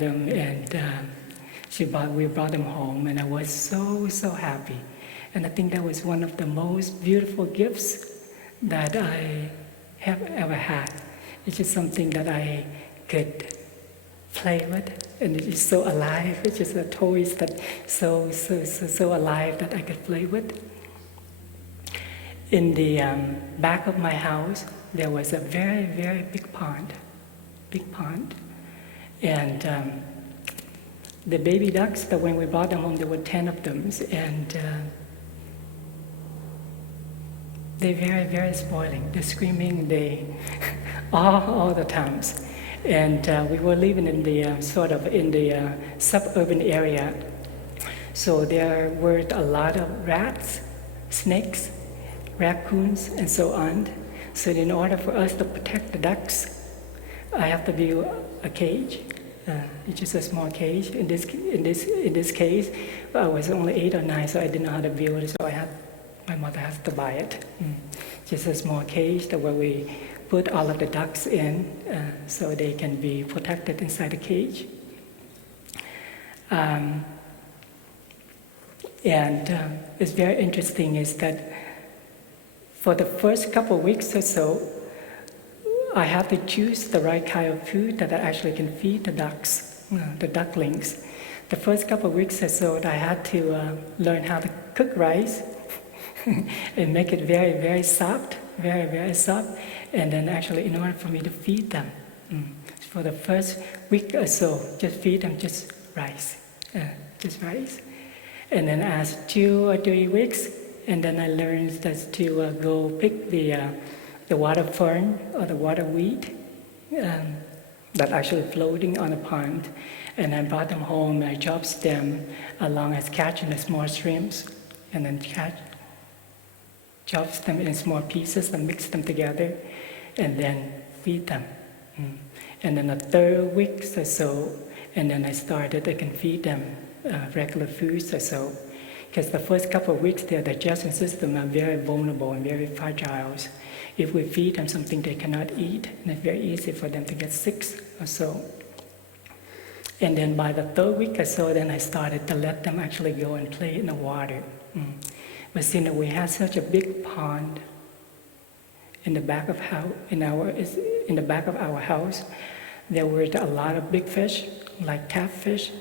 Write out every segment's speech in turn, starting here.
met them, and we brought them home, and I was so happy. And I think that was one of the most beautiful gifts that I have ever had. It's just something that I could play with, and it is so alive. It's just a toys that so alive that I could play with. In the back of my house, there was a very big pond, and the baby ducks. That when we brought them home, there were 10 of them, and they're very spoiling. They're screaming, all the times. And we were living in the suburban area, so there were a lot of rats, snakes, raccoons, and so on. So in order for us to protect the ducks, I have to build a cage. It's just a small cage. In this case, I was only 8 or 9, so I didn't know how to build it. So my mother has to buy it. Just a small cage where we put all of the ducks in, so they can be protected inside the cage. And it's very interesting is that for the first couple of weeks or so, I have to choose the right kind of food that I actually can feed the ducks, the ducklings. The first couple of weeks or so, I had to learn how to cook rice and make it very soft, very soft. And then actually, in order for me to feed them, for the first week or so, just feed them just rice. And then as 2 or 3 weeks, and then I learned just to go pick the water fern or the water weed that actually floating on the pond. And I brought them home, and I chopped them along as catching the small shrimps, and then chops them in small pieces and mix them together, and then feed them. And then the 3rd week or so, and then I can feed them regular foods or so. Because the first couple of weeks, their digestion system are very vulnerable and very fragile. If we feed them something they cannot eat, and it's very easy for them to get sick or so. And then by the 3rd week or so, then I started to let them actually go and play in the water. But since we had such a big pond in the back of our house, there were a lot of big fish, like catfish,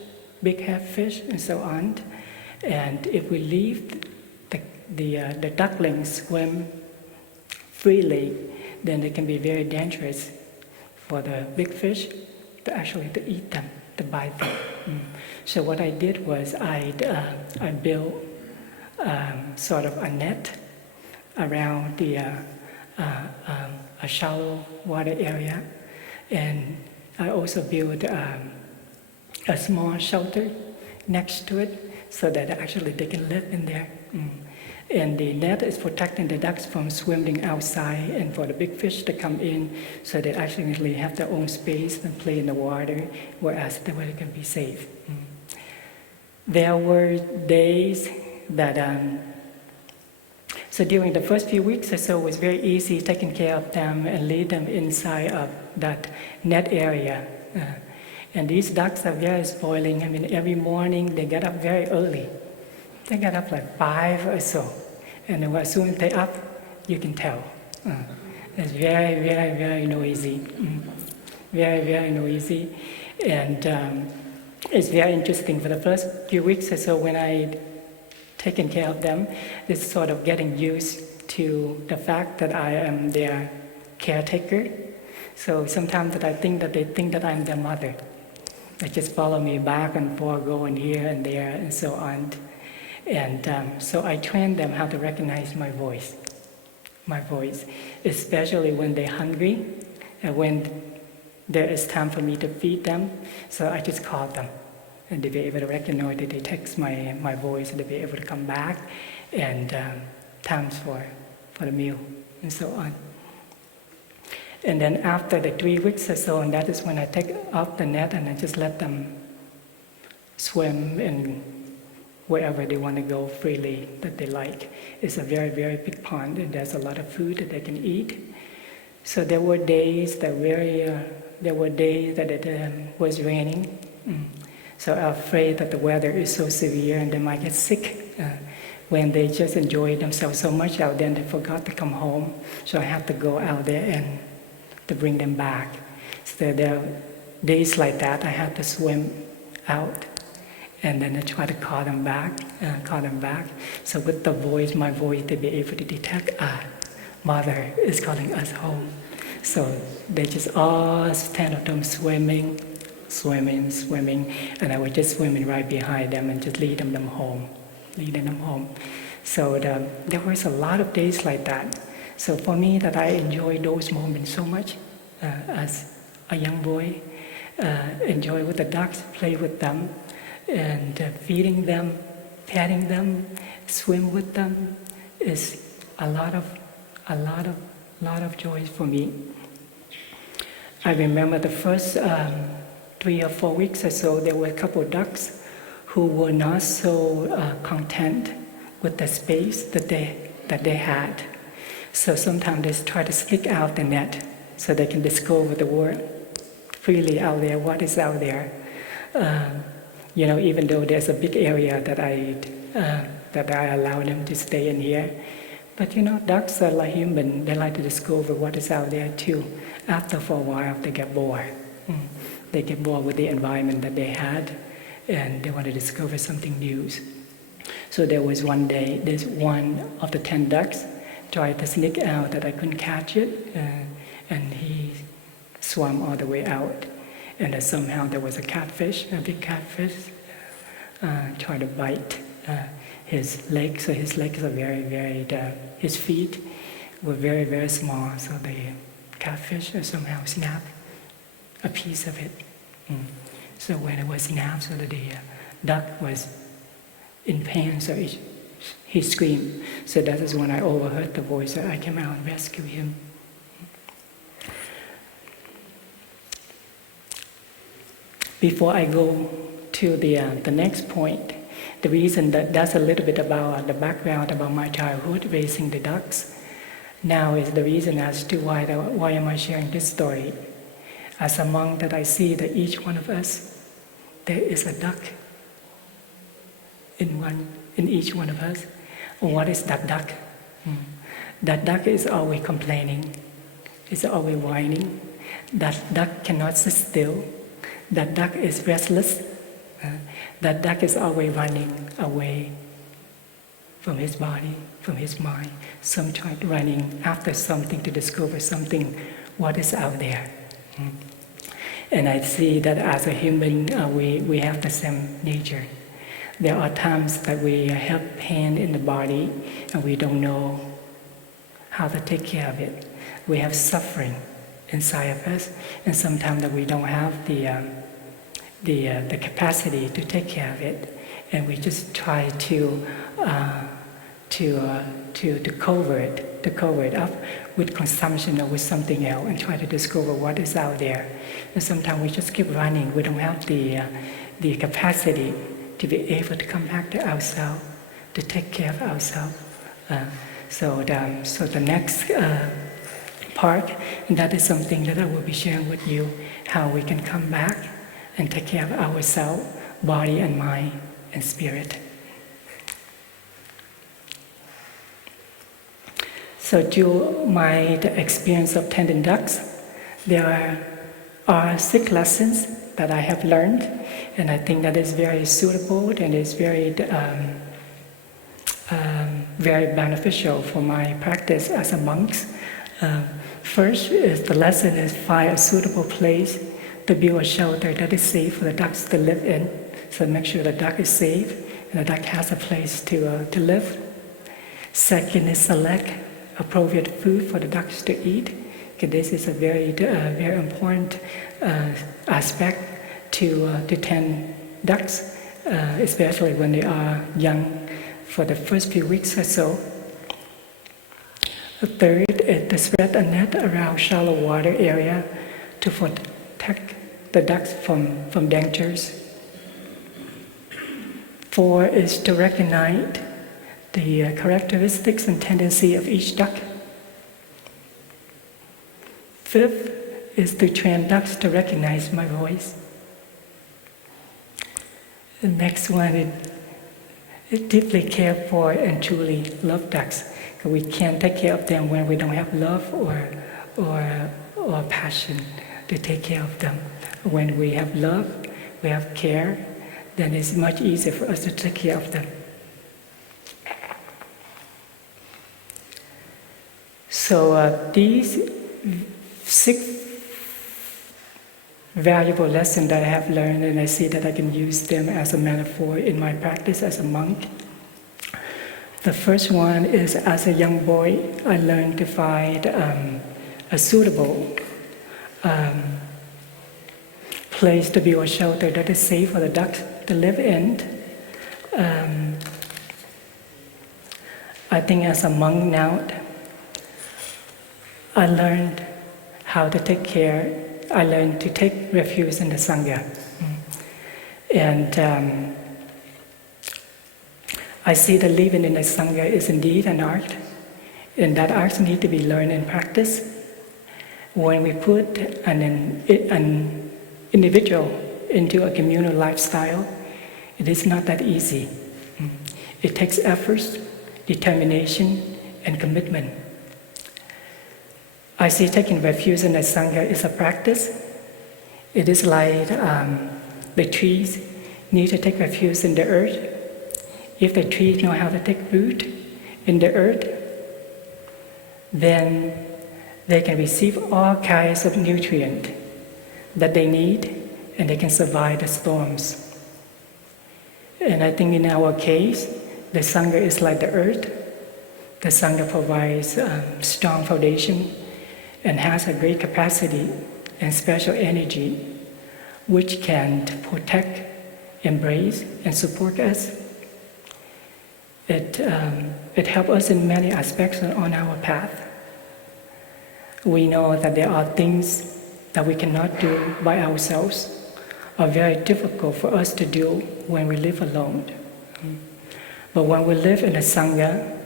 big catfish, and so on. And if we leave the ducklings swim freely, then it can be very dangerous for the big fish to eat them, to bite them. So what I did was I built sort of a net around a shallow water area, and I also built a small shelter next to it so that actually they can live in there. And the net is protecting the ducks from swimming outside and for the big fish to come in, so they actually have their own space and play in the water, whereas they can be safe. There were days that, so during the first few weeks or so, it was very easy taking care of them and lead them inside of that net area. And these ducks are very spoiling. I mean, every morning they get up very early. They get up like 5 or so. And then as soon as they're up, you can tell. It's very noisy. Very noisy. And it's very interesting. For the first few weeks or so, when I taken care of them, it's sort of getting used to the fact that I am their caretaker. So sometimes that I think that they think that I'm their mother. They just follow me back and forth, going here and there, and so on. And so I train them how to recognize my voice, especially when they're hungry and when there is time for me to feed them. So I just call them, and they'll be able to recognize that they text my voice, and they'll be able to come back, and times for the meal, and so on. And then after the 3 weeks or so, and that is when I take off the net and I just let them swim in wherever they want to go freely that they like. It's a very big pond, and there's a lot of food that they can eat. So there were days that it was raining, So I'm afraid that the weather is so severe and they might get sick when they just enjoy themselves so much out there and they forgot to come home. So I have to go out there and to bring them back. So there are days like that I have to swim out and then I try to call them back. So with the voice, my voice, to be able to detect, mother is calling us home. So they just all 10 of them swimming, and I was just swimming right behind them and just leading them home. So there was a lot of days like that. So for me, that I enjoy those moments so much as a young boy, enjoy with the ducks, play with them, and feeding them, petting them, swim with them is a lot of joy for me. I remember the first 3 or 4 weeks or so, there were a couple of ducks who were not so content with the space that they had. So sometimes they try to sneak out the net so they can discover the world freely out there, what is out there. Even though there's a big area that I allow them to stay in here. But ducks are like human, they like to discover what is out there too. After for a while, they get bored. They get bored with the environment that they had, and they want to discover something new. So there was one day, there's one of the 10 ducks tried to sneak out that I couldn't catch it, and he swam all the way out. And somehow there was a big catfish, tried to bite his legs. So his legs are very, very, his feet were very, very small. So the catfish somehow snapped a piece of it. So when it was snapped, so that the duck was in pain, so he screamed. So that is when I overheard the voice, that I came out and rescued him. Before I go to the next point, the reason that's a little bit about the background about my childhood raising the ducks. Now is the reason as to why am I sharing this story. As a monk, that I see that each one of us, there is a duck in each one of us. What is that duck? That duck is always complaining, is always whining. That duck cannot sit still. That duck is restless. That duck is always running away from his body, from his mind. Sometimes running after something to discover something, what is out there. And I see that as a human, we have the same nature. There are times that we have pain in the body and we don't know how to take care of it. We have suffering inside of us, and sometimes that we don't have the capacity to take care of it, and we just try to cover it up with consumption or with something else, and try to discover what is out there. And sometimes we just keep running. We don't have the capacity to be able to come back to ourselves, to take care of ourselves. So the next part, and that is something that I will be sharing with you, how we can come back and take care of ourselves, body and mind and spirit. So through my experience of tending ducks, there are 6 lessons that I have learned, and I think that is very suitable and is very beneficial for my practice as a monk. First is the lesson is find a suitable place to build a shelter that is safe for the ducks to live in. So make sure the duck is safe and the duck has a place to live. Second is select appropriate food for the ducks to eat. Okay, this is a very important aspect to tend ducks, especially when they are young, for the first few weeks or so. The third is to spread a net around shallow water area to protect the ducks from dangers. 4 is to recognize the characteristics and tendency of each duck. 5th is to train ducks to recognize my voice. The next one is deeply care for and truly love ducks. We can't take care of them when we don't have love or passion to take care of them. When we have love, we have care, then it's much easier for us to take care of them. So these 6 valuable lessons that I have learned, and I see that I can use them as a metaphor in my practice as a monk. The first one is, as a young boy, I learned to find a suitable place to build a shelter that is safe for the ducks to live in. I think as a monk now, I learned how to take care. I learned to take refuge in the Sangha. And I see that living in the Sangha is indeed an art, and that art needs to be learned and practiced. When we put an individual into a communal lifestyle, it is not that easy. It takes effort, determination, and commitment. I see taking refuge in the Sangha is a practice. It is like the trees need to take refuge in the earth. If the trees know how to take root in the earth, then they can receive all kinds of nutrients that they need, and they can survive the storms. And I think in our case, the Sangha is like the earth. The Sangha provides strong foundation and has a great capacity and special energy which can protect, embrace, and support us. It helps us in many aspects on our path. We know that there are things that we cannot do by ourselves, are very difficult for us to do when we live alone. But when we live in a Sangha,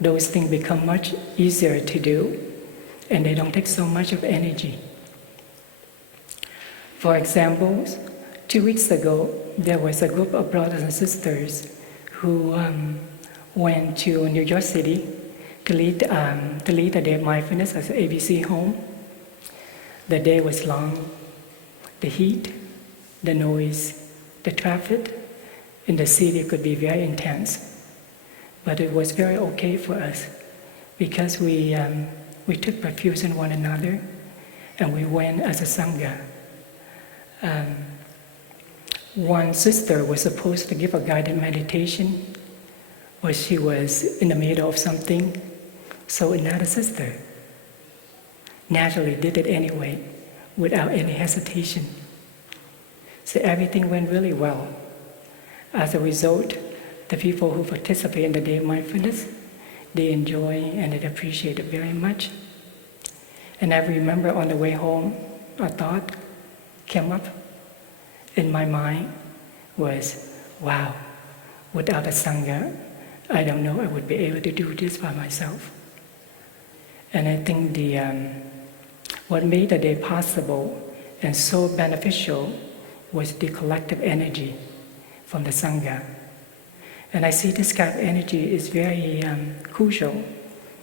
those things become much easier to do, and they don't take so much of energy. For example, 2 weeks ago, there was a group of brothers and sisters who went to New York City to lead a day of mindfulness at the ABC home. The day was long. The heat, the noise, the traffic in the city could be very intense. But it was very okay for us because we took refuge in one another, and we went as a Sangha. One sister was supposed to give a guided meditation, but she was in the middle of something, so another sister naturally did it anyway, without any hesitation. So everything went really well. As a result, the people who participate in the day of mindfulness, they enjoy and they appreciate it very much. And I remember on the way home, a thought came up in my mind was, wow, without a Sangha, I don't know I would be able to do this by myself. And I think what made the day possible and so beneficial was the collective energy from the Sangha. And I see this kind of energy is very crucial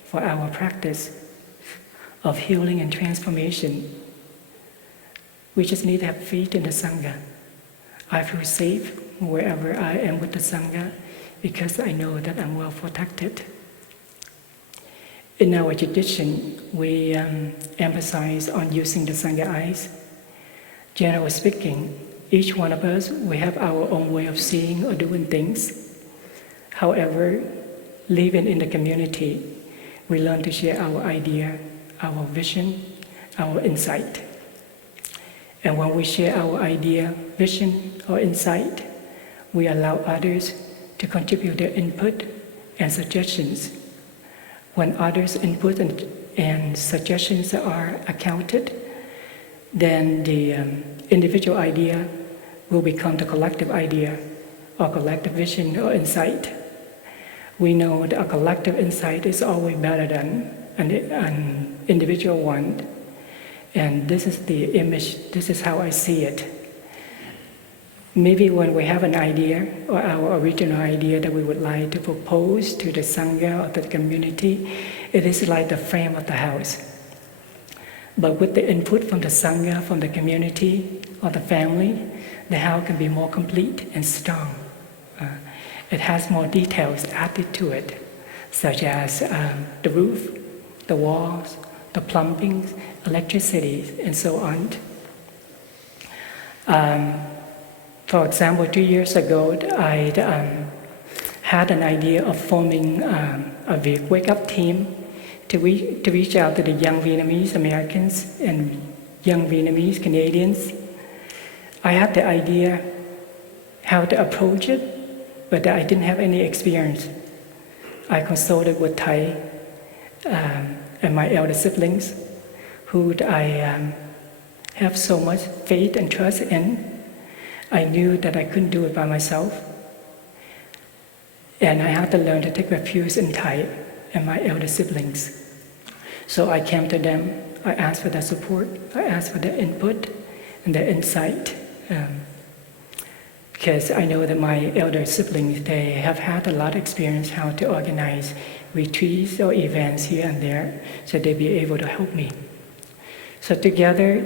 for our practice of healing and transformation. We just need to have faith in the Sangha. I feel safe wherever I am with the Sangha because I know that I'm well protected. In our tradition, we emphasize on using the Sangha eyes. Generally speaking, each one of us, we have our own way of seeing or doing things. However, living in the community, we learn to share our idea, our vision, our insight. And when we share our idea, vision, or insight, we allow others to contribute their input and suggestions. When others' input and suggestions are accounted, then the individual idea will become the collective idea or collective vision or insight. We know that a collective insight is always better than an individual one. And this is the image, this is how I see it. Maybe when we have an idea or our original idea that we would like to propose to the Sangha or to the community, it is like the frame of the house. But with the input from the Sangha, from the community or the family, the house can be more complete and strong. It has more details added to it, such as the roof, the walls, the plumbing, electricity, and so on. For example, 2 years ago, I had an idea of forming a wake-up team to reach out to the young Vietnamese Americans and young Vietnamese Canadians. I had the idea how to approach it, but I didn't have any experience. I consulted with Thai and my elder siblings, who I have so much faith and trust in. I knew that I couldn't do it by myself. And I had to learn to take refuge in Thai and my elder siblings. So I came to them, I asked for their support, I asked for their input and their insight. Because I know that my elder siblings, they have had a lot of experience how to organize retreats or events here and there, so they'll be able to help me. So together,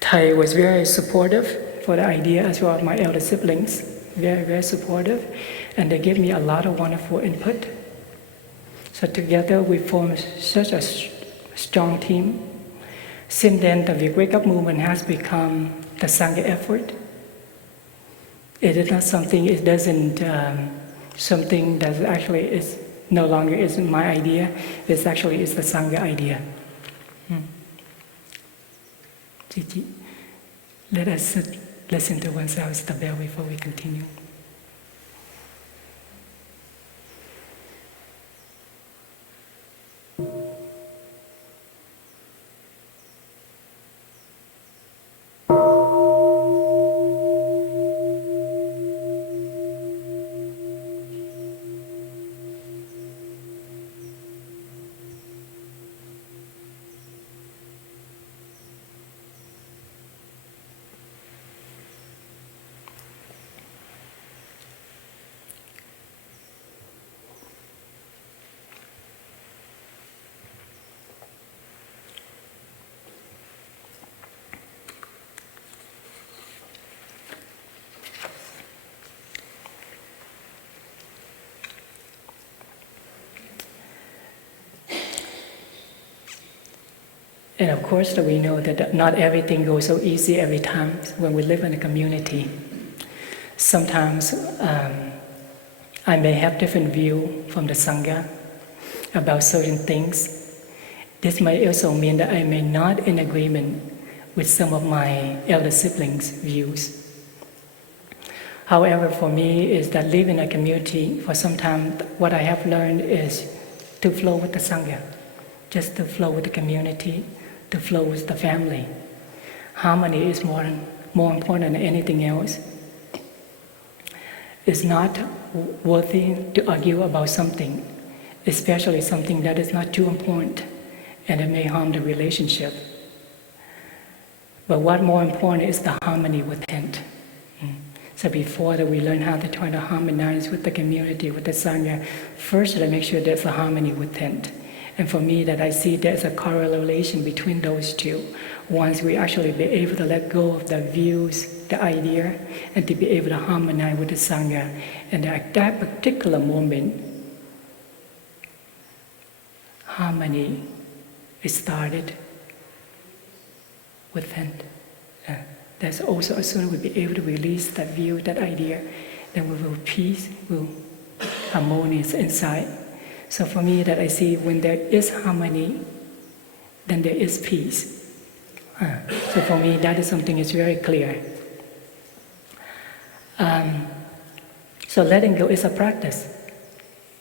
Thai was very supportive for the idea, as well as my elder siblings, very, very supportive, and they gave me a lot of wonderful input. So together we formed such a strong team. Since then, the Wake Up movement has become the Sangha effort. It is not something, it doesn't, something that actually is no longer isn't my idea, it's actually is the Sangha idea. Let us listen to oneself the bell before we continue. And of course, we know that not everything goes so easy every time when we live in a community. Sometimes I may have different view from the Sangha about certain things. This may also mean that I may not in agreement with some of my elder siblings' views. However, for me, is that living in a community for some time, what I have learned is to flow with the Sangha, just to flow with the community, to flow with the family. Harmony is more important than anything else. It's not worthy to argue about something, especially something that is not too important and it may harm the relationship. But what more important is the harmony within. So before that we learn how to try to harmonize with the community, with the Sangha, first let's make sure there's a harmony within. And for me, that I see there's a correlation between those two. Once we actually be able to let go of the views, the idea, and to be able to harmonize with the Sangha. And at that particular moment, harmony is started within. There's also, as soon as we be able to release that view, that idea, then we will peace, will harmonious inside. So for me, that I see when there is harmony, then there is peace. So for me, that is something that's very clear. So letting go is a practice,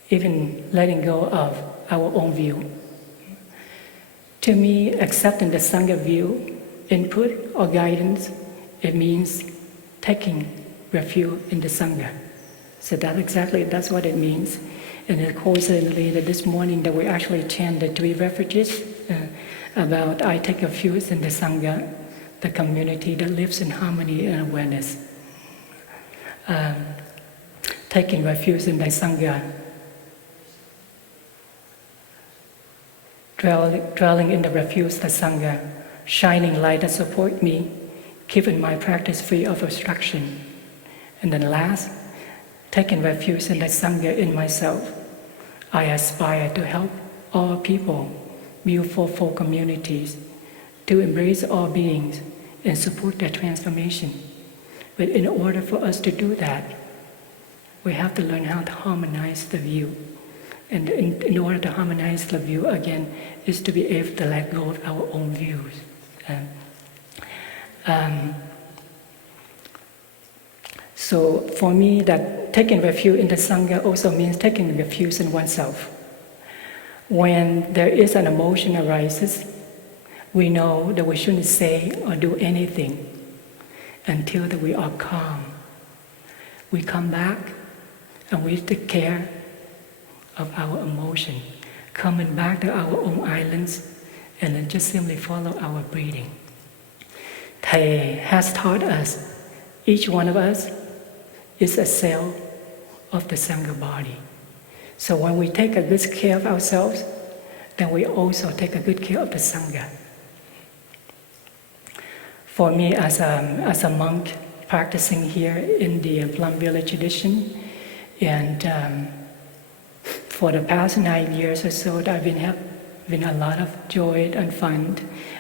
even letting go of our own view. To me, accepting the Sangha view, input or guidance, it means taking refuge in the Sangha. So that's what it means. And coincidentally, that this morning that we actually chant the 3 refuges about I take refuge in the Sangha, the community that lives in harmony and awareness. Taking refuge in the Sangha, dwelling in the refuge, the Sangha, shining light that support me, keeping my practice free of obstruction. And then last, taking refuge in the Sangha in myself, I aspire to help all people, beautiful communities, to embrace all beings and support their transformation. But in order for us to do that, we have to learn how to harmonize the view. And in order to harmonize the view, again, is to be able to let go of our own views. So for me, that taking refuge in the Sangha also means taking refuge in oneself. When there is an emotion arises, we know that we shouldn't say or do anything until that we are calm. We come back and we take care of our emotion, coming back to our own islands, and then just simply follow our breathing. Thầy has taught us, each one of us is a cell of the Sangha body. So when we take a good care of ourselves, then we also take a good care of the Sangha. For me, as a monk practicing here in the Plum village tradition, and for the past 9 years or so, I've been a lot of joy and fun.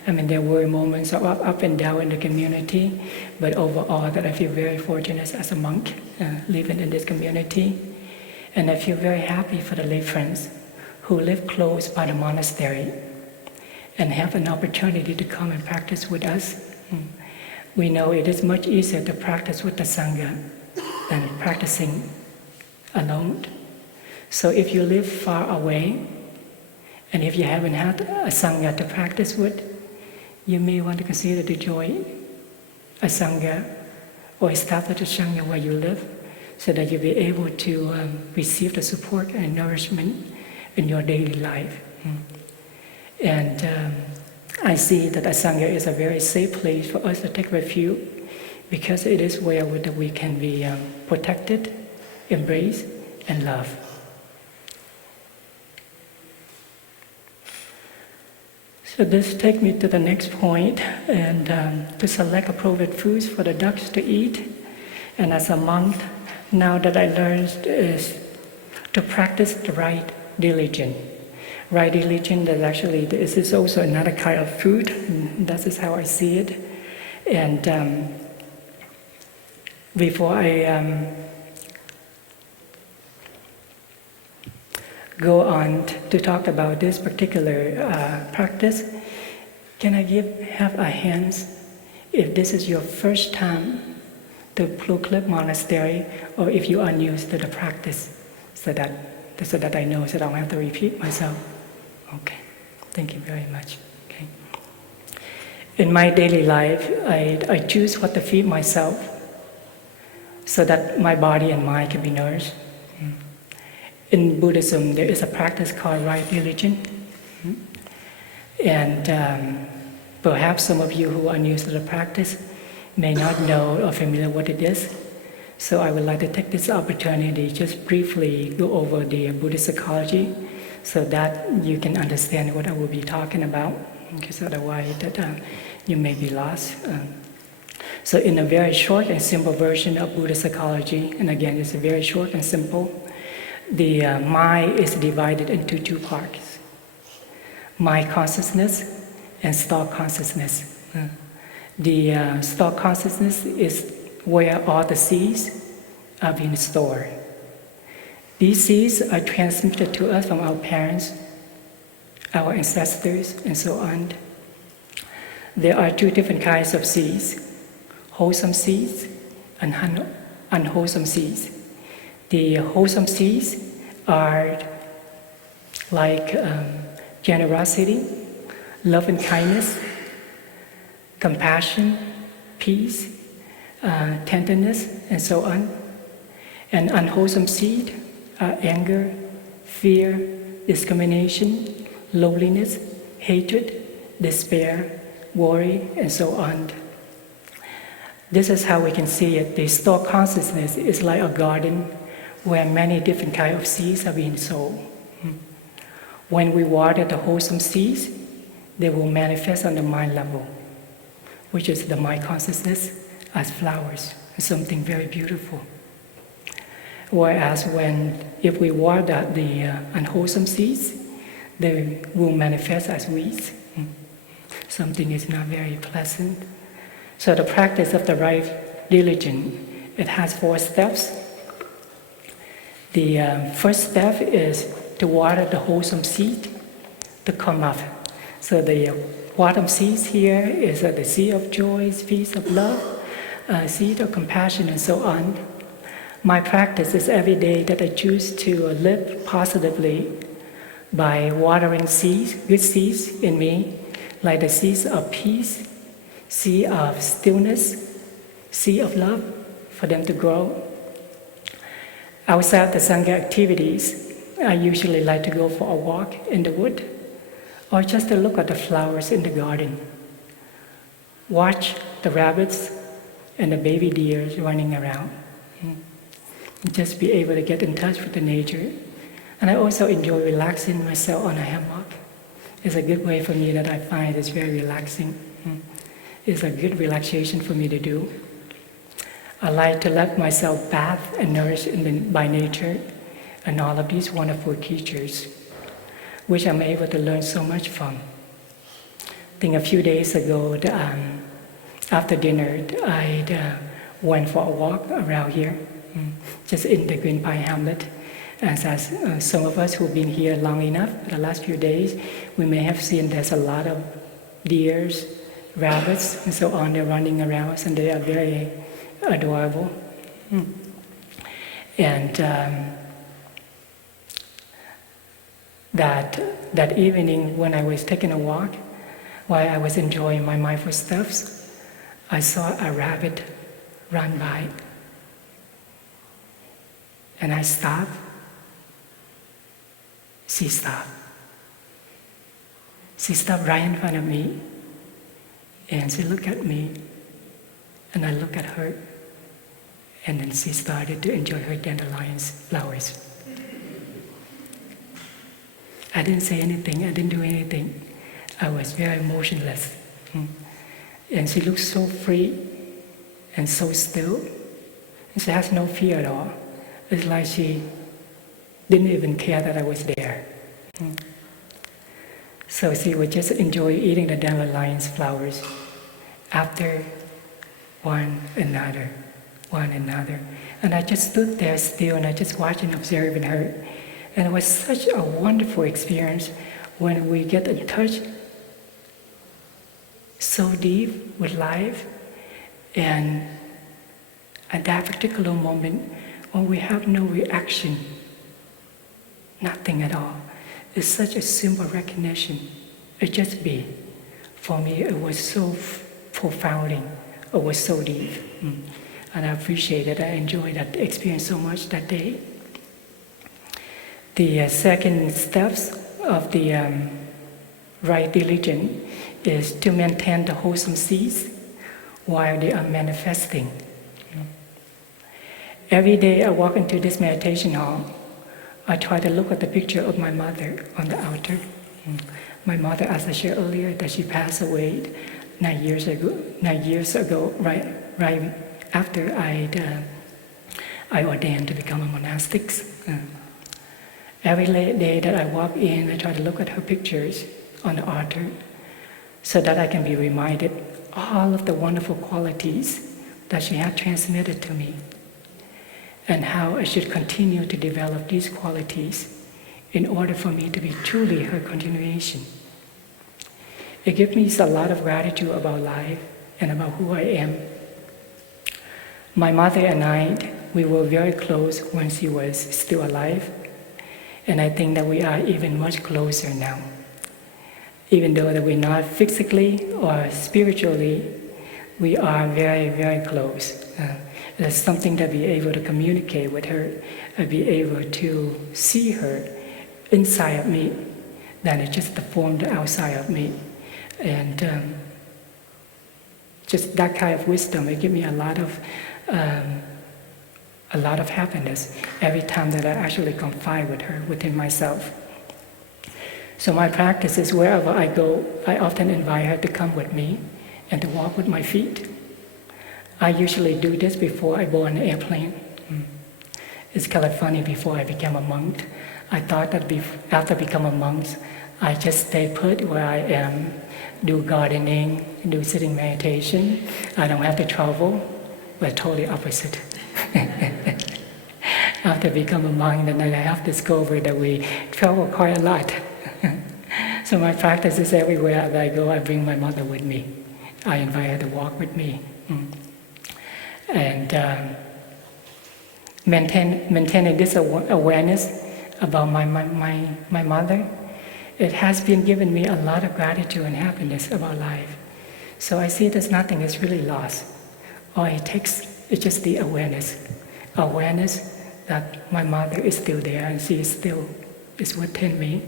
I mean, there were moments of up and down in the community, but overall that I feel very fortunate as a monk living in this community. And I feel very happy for the lay friends who live close by the monastery and have an opportunity to come and practice with us. We know it is much easier to practice with the Sangha than practicing alone. So if you live far away, and if you haven't had a Sangha to practice with, you may want to consider to join a Sangha or establish a Sangha where you live, so that you'll be able to receive the support and nourishment in your daily life. And I see that a Sangha is a very safe place for us to take refuge, because it is where we can be protected, embraced, and loved. So this takes me to the next point, and to select appropriate foods for the ducks to eat. And as a monk, now that I learned is to practice the right diligence. Right diligence is actually, this is also another kind of food. That is how I see it. And before I go on to talk about this particular practice, can I have a hands if this is your first time to Plum Monastery, or if you are new to the practice, so that I know, so that I don't have to repeat myself. Okay, thank you very much. Okay. In my daily life, I choose what to feed myself, so that my body and mind can be nourished. In Buddhism, there is a practice called right diligence. And perhaps some of you who are new to the practice may not know or familiar what it is. So I would like to take this opportunity, just briefly go over the Buddhist psychology, so that you can understand what I will be talking about, because otherwise you may be lost. So in a very short and simple version of Buddhist psychology, and again, it's very short and simple, the mind is divided into two parts: mind consciousness and thought consciousness. The thought consciousness is where all the seeds are being stored. These seeds are transmitted to us from our parents, our ancestors, and so on. There are two different kinds of seeds: wholesome seeds and unwholesome seeds. The wholesome seeds are like generosity, love and kindness, compassion, peace, tenderness, and so on. And unwholesome seed are anger, fear, discrimination, loneliness, hatred, despair, worry, and so on. This is how we can see it. The store consciousness is like a garden where many different kinds of seeds are being sown. When we water the wholesome seeds, they will manifest on the mind level, which is the mind consciousness as flowers, something very beautiful. Whereas if we water the unwholesome seeds, they will manifest as weeds. Something is not very pleasant. So the practice of the right diligence, it has 4 steps. The first step is to water the wholesome seed to come up. So the wholesome seeds here is the seed of joy, seed of love, seed of compassion, and so on. My practice is every day that I choose to live positively by watering seeds, good seeds in me, like the seeds of peace, seed of stillness, seed of love, for them to grow. Outside the Sangha activities, I usually like to go for a walk in the wood, or just to look at the flowers in the garden. Watch the rabbits and the baby deers running around. Just be able to get in touch with the nature. And I also enjoy relaxing myself on a hammock. It's a good way for me that I find is very relaxing. It's a good relaxation for me to do. I like to let myself bath and nourish by nature and all of these wonderful creatures, which I'm able to learn so much from. I think a few days ago, after dinner, I went for a walk around here, just in the Green Pine Hamlet. As some of us who've been here long enough, the last few days, we may have seen there's a lot of deers, rabbits, and so on. They're running around, and they are very adorable. And that evening, when I was taking a walk, while I was enjoying my mindful steps, I saw a rabbit run by, and I stopped. She stopped. She stopped right in front of me, and she looked at me, and I looked at her, and then she started to enjoy her dandelions flowers. I didn't say anything, I didn't do anything. I was very motionless. And she looked so free and so still. And she has no fear at all. It's like she didn't even care that I was there. So she would just enjoy eating the dandelions flowers after one another. And I just stood there still, and I just watched and observed her. And it was such a wonderful experience when we get in touch so deep with life. And at that particular moment, when we have no reaction, nothing at all, it's such a simple recognition. It just be. For me, it was so profounding. It was so deep. And I appreciate it. I enjoyed that experience so much that day. The second steps of the right diligence is to maintain the wholesome seeds while they are manifesting. Every day I walk into this meditation hall, I try to look at the picture of my mother on the altar. My mother, as I shared earlier, that she passed away 9 years ago, right after I ordained to become a monastic. Every day that I walk in, I try to look at her pictures on the altar so that I can be reminded all of the wonderful qualities that she had transmitted to me and how I should continue to develop these qualities in order for me to be truly her continuation. It gives me a lot of gratitude about life and about who I am. My mother and I, we were very close when she was still alive, and I think that we are even much closer now. Even though that we're not physically or spiritually, we are very, very close. It's something to be able to communicate with her, and be able to see her inside of me, than it's just the form outside of me. And just that kind of wisdom, it gives me a lot of happiness every time that I actually confide with her within myself. So my practice is wherever I go, I often invite her to come with me and to walk with my feet. I usually do this before I go on an airplane. It's kind of funny, before I became a monk, I thought that after becoming a monk, I just stay put where I am, do gardening, do sitting meditation. I don't have to travel, but totally opposite. After becoming a monk, then I have discovered that we travel quite a lot. So my practice is everywhere that I go, I bring my mother with me. I invite her to walk with me. And maintaining this awareness about my mother, it has been giving me a lot of gratitude and happiness about life. So I see that nothing is really lost. All it takes is just the awareness that my mother is still there and she is still is within me.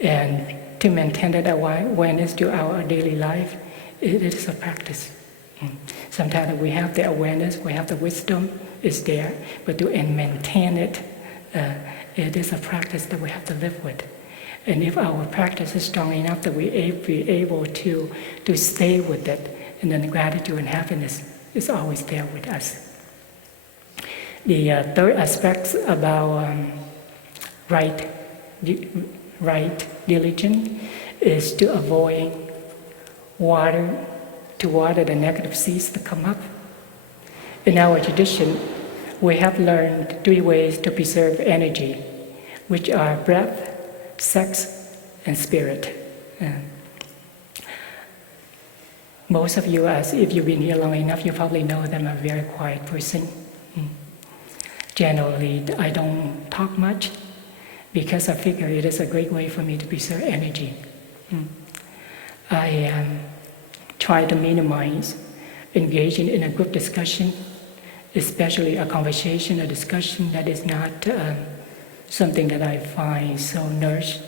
And to maintain that awareness to our daily life, it is a practice. Sometimes we have the awareness, we have the wisdom, it's there, but to maintain it, it is a practice that we have to live with. And if our practice is strong enough that we be able to stay with it, and then gratitude and happiness is always there with us. The third aspect about right diligence is to avoid water the negative seeds that come up. In our tradition, we have learned 3 ways to preserve energy, which are breath, sex, and spirit. Most of you, if you've been here long enough, you probably know that I'm a very quiet person. Generally, I don't talk much because I figure it is a great way for me to preserve energy. I try to minimize engaging in a group discussion, especially a conversation, a discussion that is not something that I find so nourished.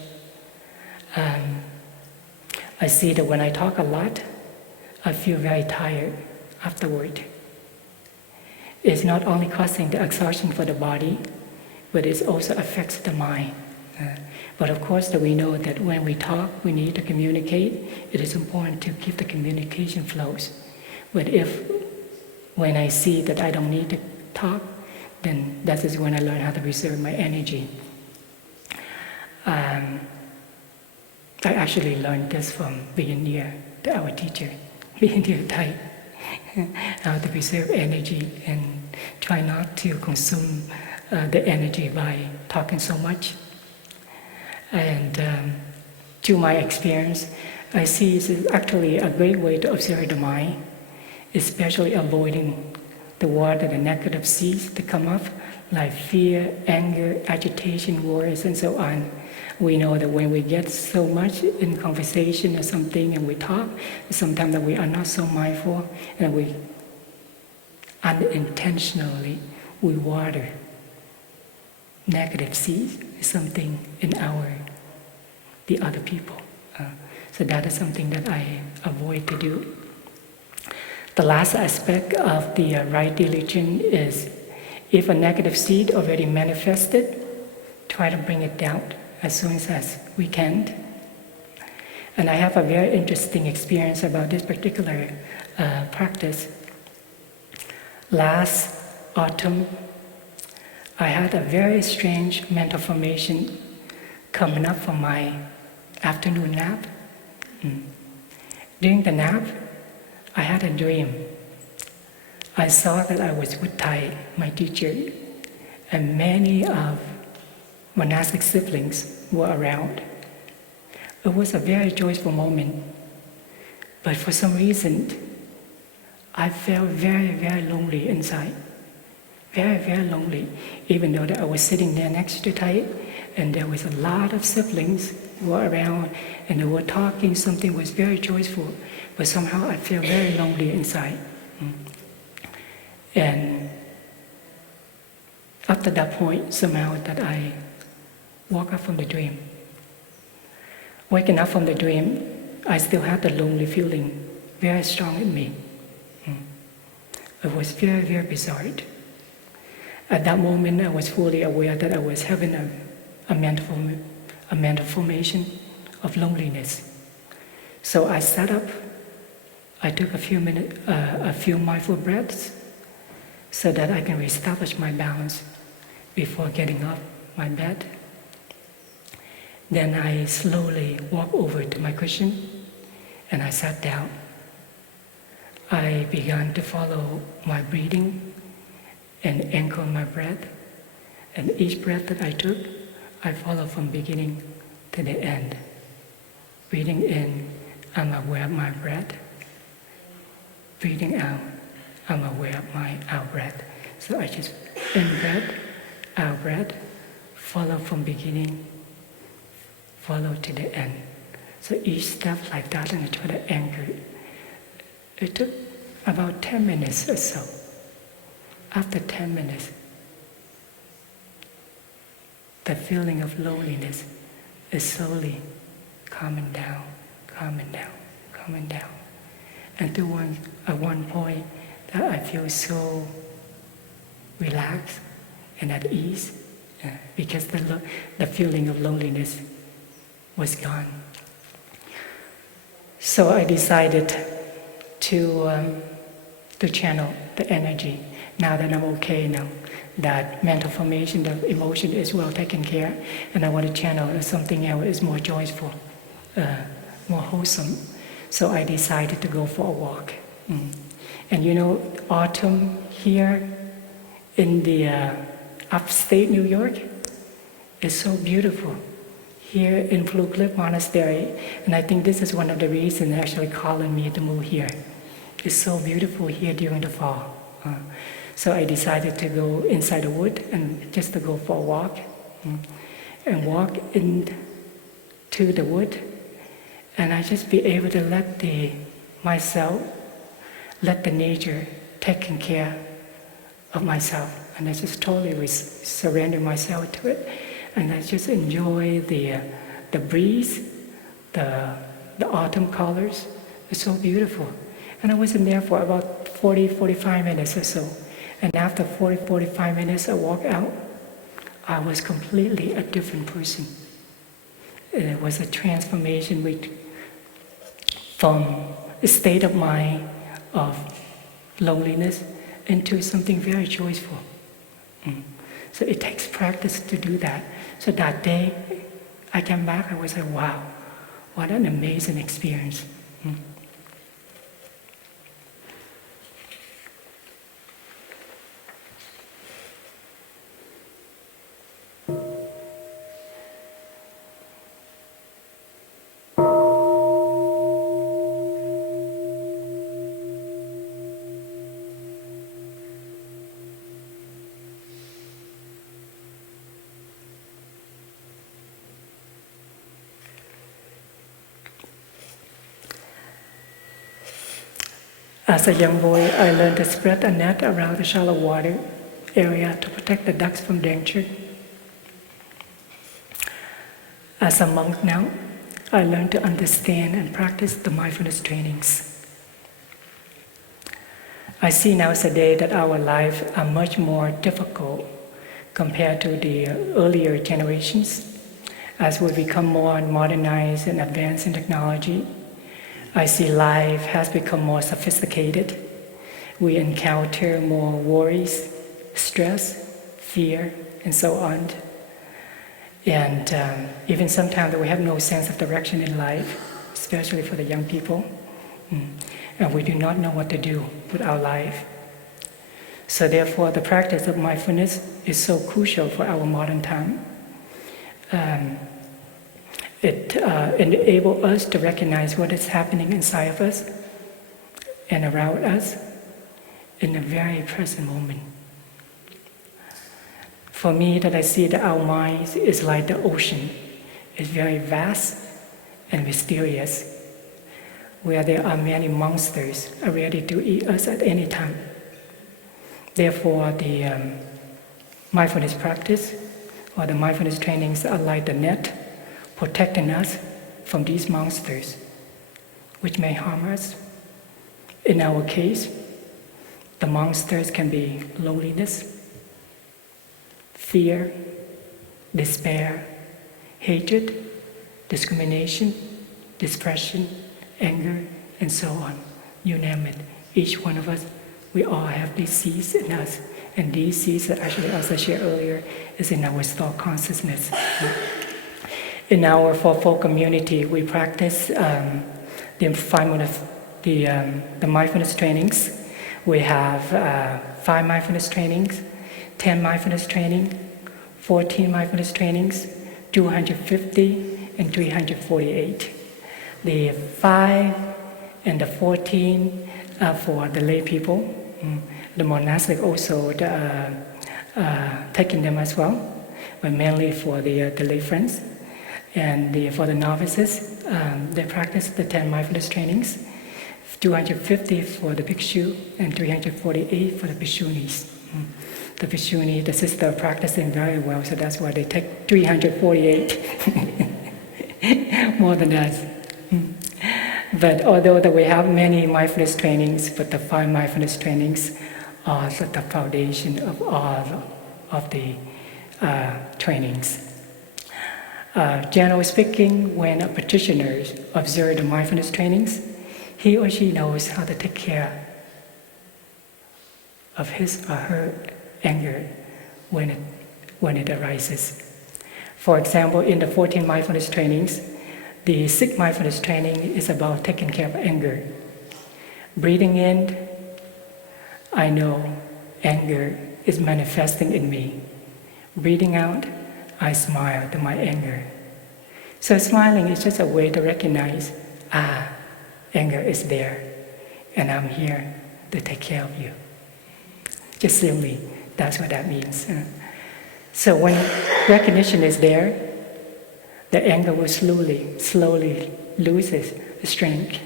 I see that when I talk a lot, I feel very tired afterward. It's not only causing the exhaustion for the body, but it also affects the mind. But of course, that we know that when we talk, we need to communicate. It is important to keep the communication flows. But when I see that I don't need to talk, then that is when I learn how to preserve my energy. I actually learned this from being near our teacher, being near Thai, how to preserve energy and try not to consume the energy by talking so much. And through my experience, I see it's actually a great way to observe the mind, especially avoiding the negative seeds that come up, like fear, anger, agitation, worries, and so on. We know that when we get so much in conversation or something and we talk, sometimes that we are not so mindful and we unintentionally we water negative seeds, something in the other people. So that is something that I avoid to do. The last aspect of the right diligence is, if a negative seed already manifested, try to bring it down as soon as we can. And I have a very interesting experience about this particular practice. Last autumn, I had a very strange mental formation coming up from my afternoon nap. During the nap, I had a dream. I saw that I was with Thai, my teacher, and many of monastic siblings were around. It was a very joyful moment, but for some reason, I felt very, very lonely inside. Very, very lonely, even though that I was sitting there next to Thai, and there was a lot of siblings who were around, and they were talking, something was very joyful, but somehow I felt very lonely inside. And after that point, somehow that I woke up from the dream. Waking up from the dream, I still had the lonely feeling very strong in me. It was very, very bizarre. At that moment, I was fully aware that I was having a mental formation of loneliness. So I sat up. I took a few mindful breaths, so that I can reestablish my balance before getting up my bed. Then I slowly walked over to my cushion and I sat down. I began to follow my breathing and anchor my breath. And each breath that I took, I followed from beginning to the end. Breathing in, I'm aware of my breath. Breathing out, I'm aware of my out breath. So I just in breath, out breath, follow from beginning, follow to the end. So each step like that, and I try to anchor it. It took about 10 minutes or so. After 10 minutes, the feeling of loneliness is slowly calming down, calming down, calming down. And at one point, that I feel so relaxed and at ease because the feeling of loneliness was gone. So I decided to channel the energy. Now that I'm okay now, that mental formation, the emotion is well taken care, and I want to channel something else is more joyful, more wholesome. So I decided to go for a walk. And you know, autumn here in the upstate New York is so beautiful. Here in Blue Cliff Monastery, and I think this is one of the reasons actually calling me to move here. It's so beautiful here during the fall. So I decided to go inside the wood and just to go for a walk and walk into the wood, and I just be able to let the nature taking care of myself, and I just totally surrender myself to it, and I just enjoy the breeze, the autumn colors. It's so beautiful. And I was in there for about 40-45 minutes or so. And after 40-45 minutes I walked out, I was completely a different person. And it was a transformation from a state of mind of loneliness into something very joyful. So it takes practice to do that. So that day I came back, I was like, wow, what an amazing experience. As a young boy, I learned to spread a net around the shallow water area to protect the ducks from danger. As a monk now, I learned to understand and practice the mindfulness trainings. I see now today that our lives are much more difficult compared to the earlier generations. As we become more modernized and advanced in technology, I see life has become more sophisticated. We encounter more worries, stress, fear, and so on. And even sometimes we have no sense of direction in life, especially for the young people. And we do not know what to do with our life. So therefore, the practice of mindfulness is so crucial for our modern time. It enables us to recognize what is happening inside of us and around us in a very present moment. For me, that I see that our mind is like the ocean. It's very vast and mysterious, where there are many monsters ready to eat us at any time. Therefore, the mindfulness practice or the mindfulness trainings are like the net, protecting us from these monsters, which may harm us. In our case, The monsters can be loneliness, fear, despair, hatred, discrimination, depression, anger, and so on. You name it. Each one of us, we all have these seeds in us. And these seeds that actually, as I shared earlier, is in our thought consciousness. In our Fourfold community, we practice the mindfulness trainings. We have 5 mindfulness trainings, 10 mindfulness training, 14 mindfulness trainings, 250, and 348. The 5 and the 14 are for the lay people. The monastic also taking them as well, but mainly for the lay friends. And for the novices, they practice the 10 mindfulness trainings, 250 for the bhikshu and 348 for the bhikshunis. The bhikshuni, the sister, are practicing very well, so that's why they take 348 more than us. But although that we have many mindfulness trainings, but the 5 mindfulness trainings are the foundation of all of the trainings. Generally speaking, when a practitioner observes the mindfulness trainings, he or she knows how to take care of his or her anger when it arises. For example, in the 14 mindfulness trainings, the 6th mindfulness training is about taking care of anger. Breathing in, I know anger is manifesting in me. Breathing out, I smile to my anger. So smiling is just a way to recognize, anger is there, and I'm here to take care of you. Just simply, that's what that means. So when recognition is there, the anger will slowly loses strength.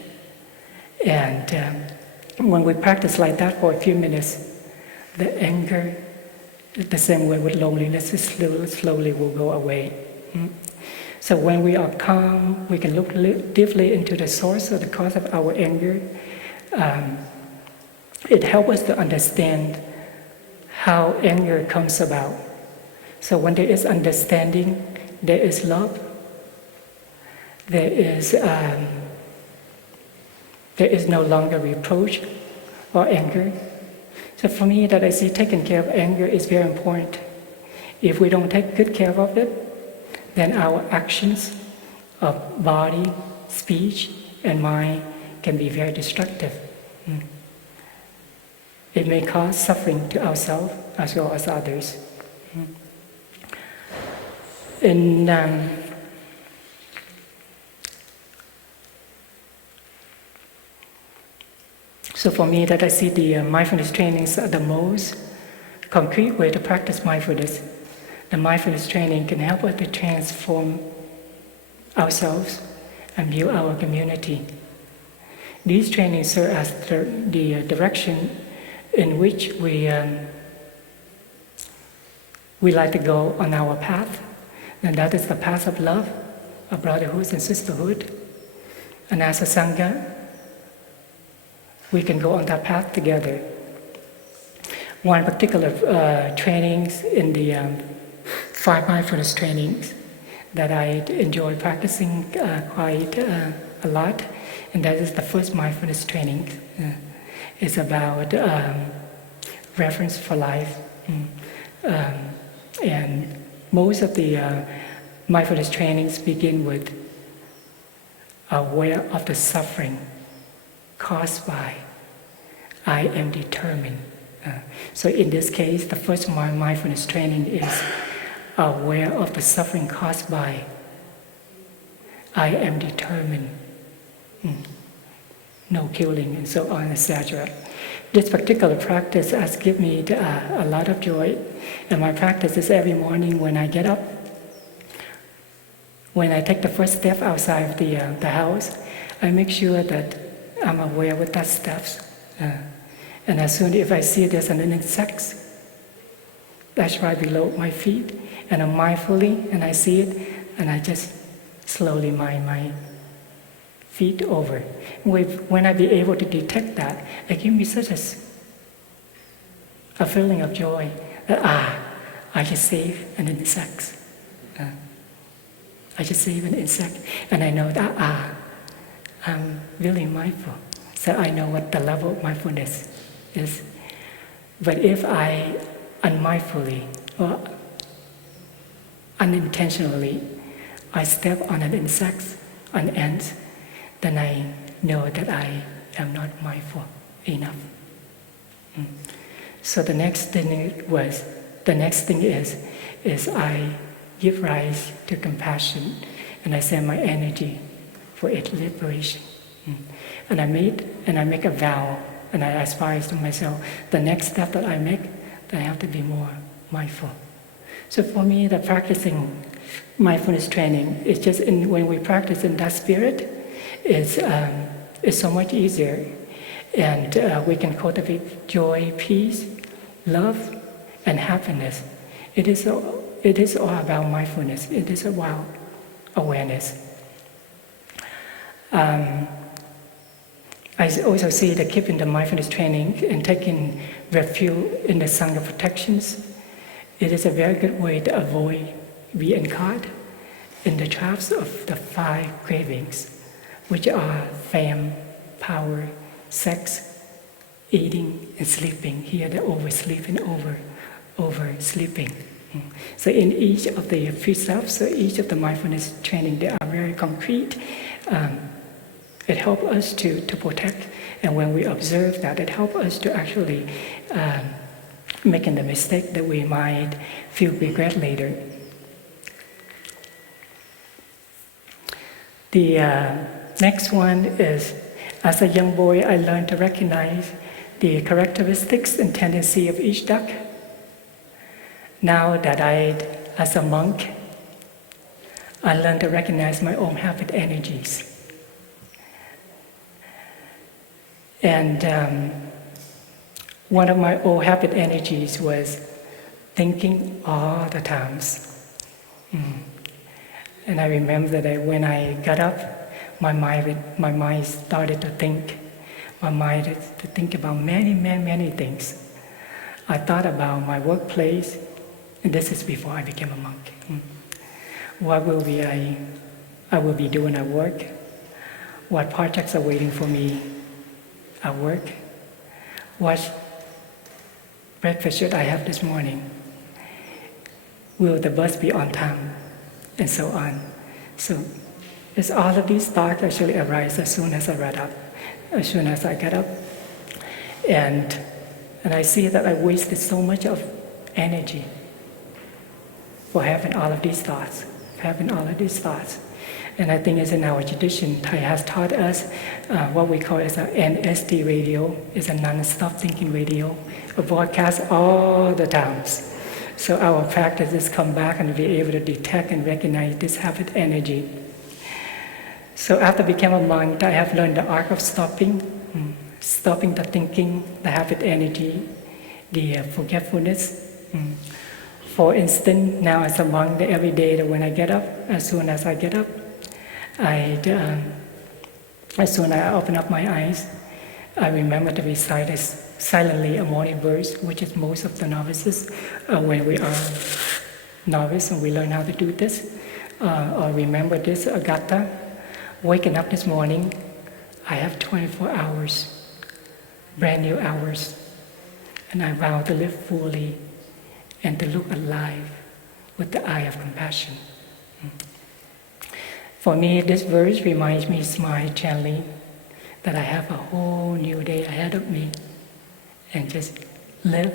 And when we practice like that for a few minutes, the anger, the same way with loneliness, slowly will go away. So when we are calm, we can look deeply into the source or the cause of our anger. It helps us to understand how anger comes about. So when there is understanding, there is love, there is no longer reproach or anger. So for me, that I see taking care of anger is very important. If we don't take good care of it, then our actions of body, speech, and mind can be very destructive. It may cause suffering to ourselves as well as others. So for me, that I see the mindfulness trainings are the most concrete way to practice mindfulness. The mindfulness training can help us to transform ourselves and build our community. These trainings serve as the direction in which we like to go on our path, and that is the path of love, of brotherhood and sisterhood. And as a Sangha, we can go on that path together. One particular trainings in the 5 mindfulness trainings that I enjoy practicing quite a lot, and that is the first mindfulness training. It's about reverence for life. And most of the mindfulness trainings begin with aware of the suffering caused by I am determined. So in this case, the first mindfulness training is aware of the suffering caused by I am determined. No killing, and so on, etc. This particular practice has given me a lot of joy, and my practice is every morning when I get up. When I take the first step outside of the house, I make sure that I'm aware with that steps. And as soon as I see there's an insect that's right below my feet, and I'm mindfully, and I see it, and I just slowly mind my feet over. When I be able to detect that, it gives me such a a feeling of joy that, I just saved an insect. I just saved an insect, and I know that, I'm really mindful. So I know what the level of mindfulness is. But if I unmindfully or unintentionally I step on an insect, an ant, then I know that I am not mindful enough. So the next thing is I give rise to compassion, and I send my energy for its liberation. And I make a vow, and I aspire to myself, the next step that I make, that I have to be more mindful. So for me, the practicing mindfulness training is just when we practice in that spirit, it's so much easier, and we can cultivate joy, peace, love, and happiness. It is all about mindfulness. It is about awareness. I also see that keeping the mindfulness training and taking refuge in the Sangha protections, it is a very good way to avoid being caught in the traps of the 5 cravings, which are fame, power, sex, eating, and sleeping. Here, the oversleep and oversleeping. So in each of the precepts, so each of the mindfulness training, they are very concrete. It helps us to protect, and when we observe that, it helps us to actually making the mistake that we might feel regret later. The next one is, as a young boy, I learned to recognize the characteristics and tendency of each duck. Now that as a monk, I learned to recognize my own habit energies. And one of my old habit energies was thinking all the times. And I remember that when I got up, my mind started to think. My mind to think about many, many, many things. I thought about my workplace, and this is before I became a monk. What I will be doing at work? What projects are waiting for me at work? What breakfast should I have this morning? Will the bus be on time? And so on. So it's all of these thoughts actually arise as soon as I get up. And I see that I wasted so much of energy for having all of these thoughts. And I think it's in our tradition, Thai has taught us what we call as an NST radio, is a non-stop thinking radio, a broadcast all the times. So our practice is come back and be able to detect and recognize this habit energy. So after I became a monk, I have learned the art of stopping the thinking, the habit energy, the forgetfulness. For instance, now as a monk, every day that when I get up, as soon as I get up, as soon as I open up my eyes, I remember to recite silently a morning verse, which is most of the novices, when we are novice and we learn how to do this, or remember this Agatha, waking up this morning, I have 24 hours, brand new hours, and I vow to live fully and to look alive with the eye of compassion. For me, this verse reminds me, smile gently, that I have a whole new day ahead of me, and just live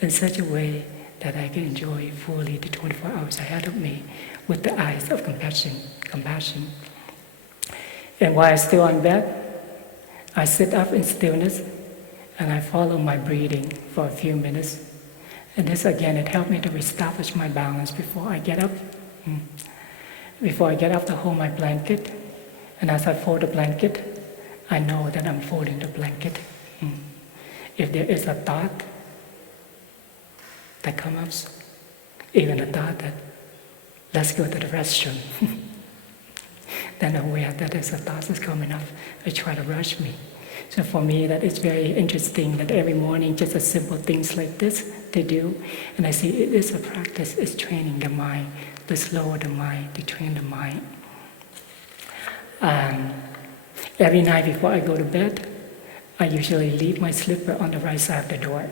in such a way that I can enjoy fully the 24 hours ahead of me with the eyes of compassion. And while I'm still on bed, I sit up in stillness and I follow my breathing for a few minutes. And this again, it helped me to reestablish my balance before I get up. Before I get up to hold my blanket, and as I fold the blanket, I know that I'm folding the blanket. If there is a thought that comes, even a thought that, let's go to the restroom, then I'm aware that there's a thought that's coming up, they try to rush me. So for me, that is very interesting that every morning, just a simple things like this they do. And I see it is a practice, it's training the mind, to slow the mind, to train the mind. Every night before I go to bed, I usually leave my slipper on the right side of the door.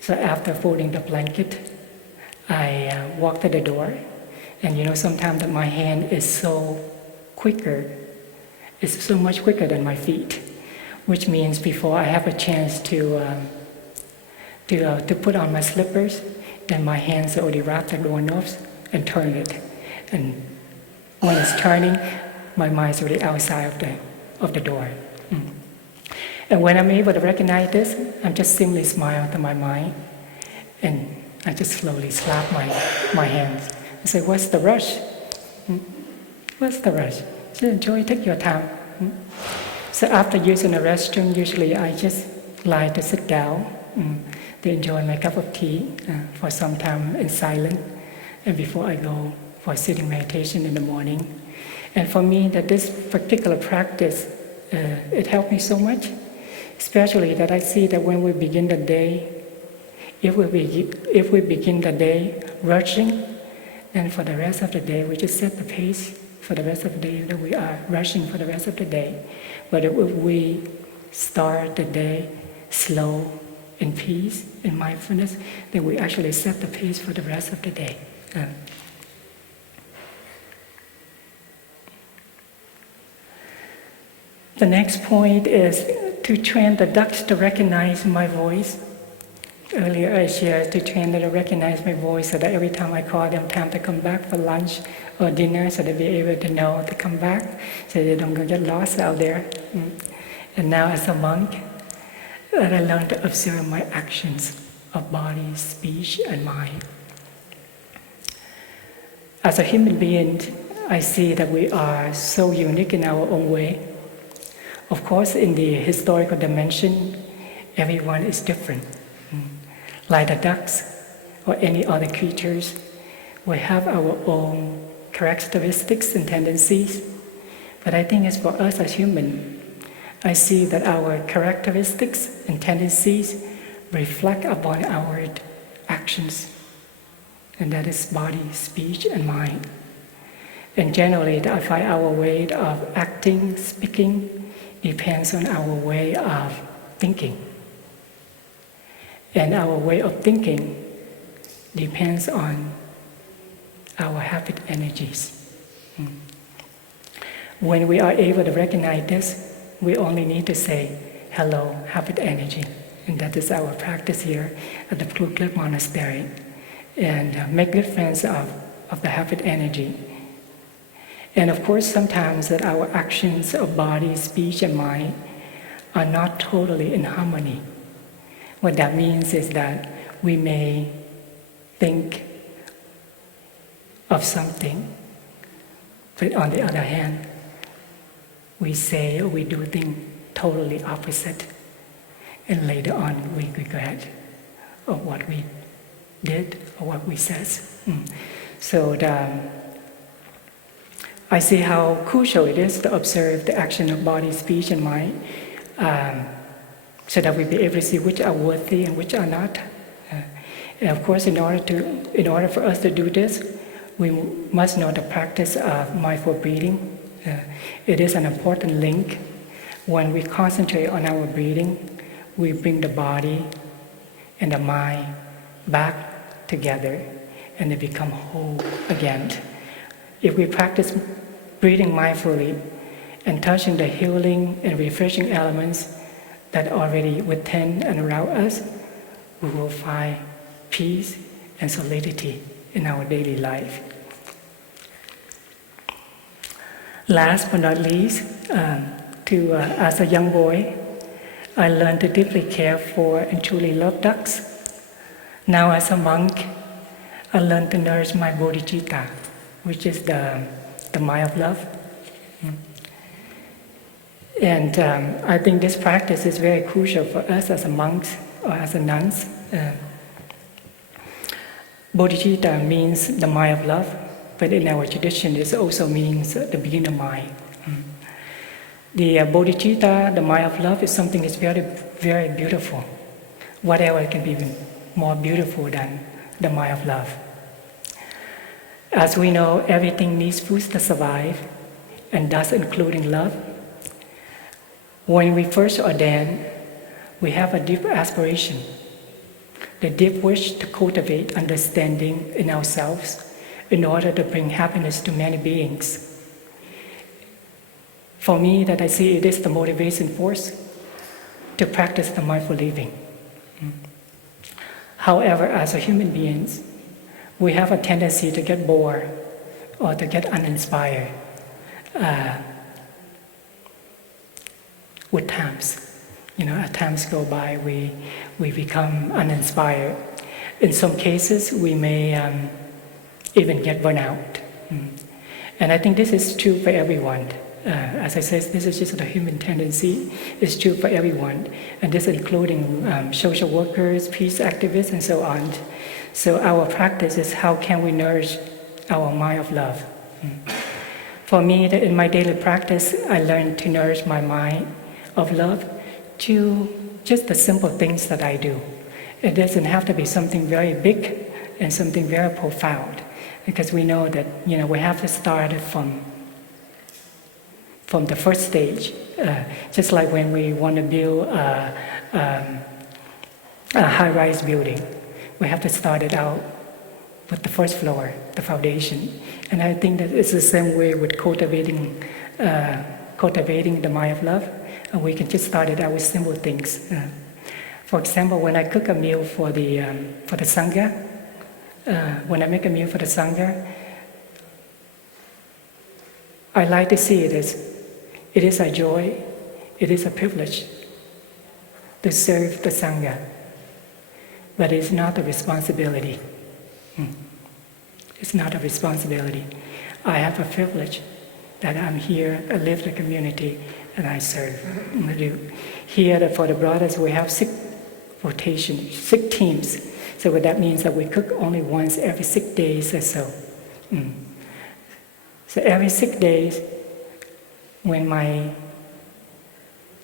So after folding the blanket, I walk to the door. And sometimes that my hand is so quicker, it's so much quicker than my feet, which means before I have a chance to put on my slippers, then my hands already wrap the doorknobs and turn it. And when it's turning, my mind is already outside of the door. And when I'm able to recognize this, I'm just simply smile to my mind, and I just slowly slap my hands. I say, what's the rush? What's the rush? Just enjoy, take your time. So after using the restroom, usually I just like to sit down to enjoy my cup of tea for some time in silence, and before I go for sitting meditation in the morning. And for me, that this particular practice, it helped me so much, especially that I see that when we begin the day, if we begin the day rushing, then for the rest of the day, we just set the pace for the rest of the day that we are rushing for the rest of the day. But if we start the day slow, in peace, in mindfulness, then we actually set the pace for the rest of the day. The next point is to train the ducks to recognize my voice. Earlier I shared to train them to recognize my voice so that every time I call them time to come back for lunch or dinner, so they'll be able to know to come back, so they don't go get lost out there. And now as a monk, I learned to observe my actions of body, speech, and mind. As a human being, I see that we are so unique in our own way. Of course, in the historical dimension, everyone is different. Like the ducks or any other creatures, we have our own characteristics and tendencies. But I think as for us as humans, I see that our characteristics and tendencies reflect upon our actions, and that is body, speech, and mind. And generally, I find our way of acting, speaking, depends on our way of thinking. And our way of thinking depends on our habit energies. When we are able to recognize this, we only need to say, hello, habit energy. And that is our practice here at the Plum Monastery. And make good friends of the habit energy. And of course, sometimes that our actions of body, speech, and mind are not totally in harmony. What that means is that we may think of something, but on the other hand, we say or we do things totally opposite. And later on, we regret of what we did or what we said. So I see how crucial it is to observe the action of body, speech, and mind, so that we be able to see which are worthy and which are not. And of course, in order for us to do this, we must know the practice of mindful breathing. It is an important link. When we concentrate on our breathing, we bring the body and the mind back together, and they become whole again. If we practice breathing mindfully and touching the healing and refreshing elements that are already within and around us, we will find peace and solidity in our daily life. Last but not least, as a young boy, I learned to deeply care for and truly love ducks. Now as a monk, I learned to nourish my bodhicitta, which is the mind of love. And I think this practice is very crucial for us as a monks or as a nuns. Bodhicitta means the mind of love, but in our tradition it also means the beginner mind. The bodhicitta, the mind of love, is something that's very, very beautiful. Whatever can be more beautiful than the mind of love. As we know, everything needs food to survive, and thus including love. When we first ordain, we have a deep aspiration, the deep wish to cultivate understanding in ourselves in order to bring happiness to many beings. For me, that I see it is the motivation force to practice the mindful living. However, as a human beings, we have a tendency to get bored or to get uninspired with times. As times go by, we become uninspired. In some cases, we may even get burnt out. And I think this is true for everyone. As I said, this is just a human tendency. It's true for everyone, and this including social workers, peace activists, and so on. So our practice is how can we nourish our mind of love. For me, in my daily practice, I learned to nourish my mind of love to just the simple things that I do. It doesn't have to be something very big and something very profound, because we know that we have to start from the first stage. Just like when we want to build a high-rise building, we have to start it out with the first floor, the foundation. And I think that it's the same way with cultivating the mind of love. And we can just start it out with simple things. For example, when I cook a meal for the Sangha, when I make a meal for the Sangha, I like to see it as it is a joy, it is a privilege to serve the Sangha, but it's not a responsibility. It's not a responsibility. I have a privilege that I'm here, I live in the community, and I serve. Here for the brothers, we have 6 rotations, 6 teams. So what that means that we cook only once every 6 days or so. So every 6 days, when my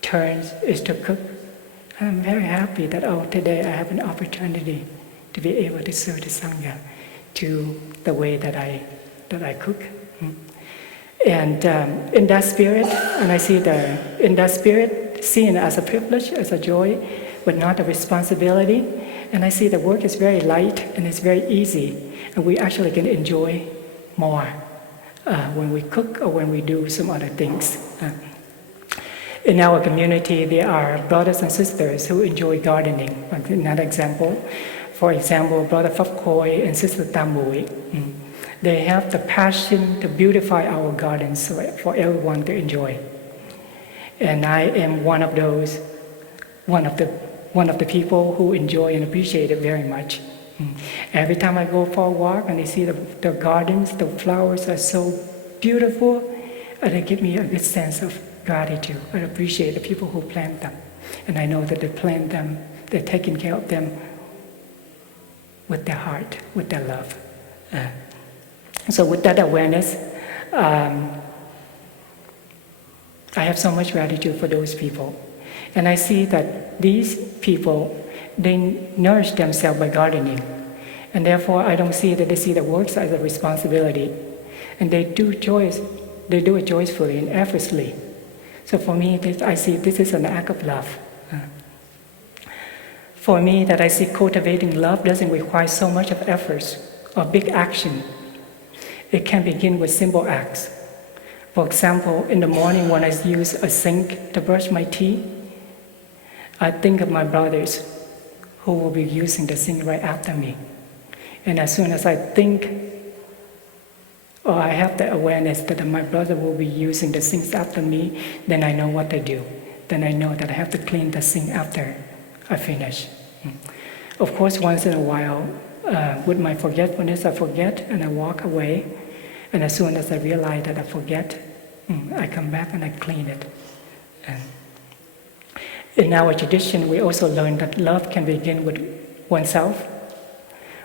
turn is to cook, I'm very happy that today I have an opportunity to be able to serve the Sangha to the way that I cook. And in that spirit, and I see in that spirit, seen as a privilege, as a joy, but not a responsibility. And I see the work is very light and it's very easy, and we actually can enjoy more when we cook or when we do some other things. In our community, there are brothers and sisters who enjoy gardening. Another example, for example, Brother Phap Nguyen and Sister Tam Mui. They have the passion to beautify our gardens for everyone to enjoy. And I am one of the people who enjoy and appreciate it very much. Every time I go for a walk and I see the gardens, the flowers are so beautiful, and it gives me a good sense of gratitude. I appreciate the people who plant them. And I know that they plant them, they're taking care of them with their heart, with their love. So with that awareness, I have so much gratitude for those people. And I see that these people, they nourish themselves by gardening. And therefore, I don't see that they see the works as a responsibility. And they do it joyfully and effortlessly. So for me, I see this is an act of love. For me, that I see cultivating love doesn't require so much of efforts or big action. It can begin with simple acts. For example, in the morning when I use a sink to brush my teeth, I think of my brothers who will be using the sink right after me. And as soon as I think, or I have the awareness that my brother will be using the sinks after me, then I know what to do. Then I know that I have to clean the sink after I finish. Of course, once in a while, with my forgetfulness, I forget and I walk away. And as soon as I realize that I forget, I come back and I clean it. In our tradition, we also learn that love can begin with oneself.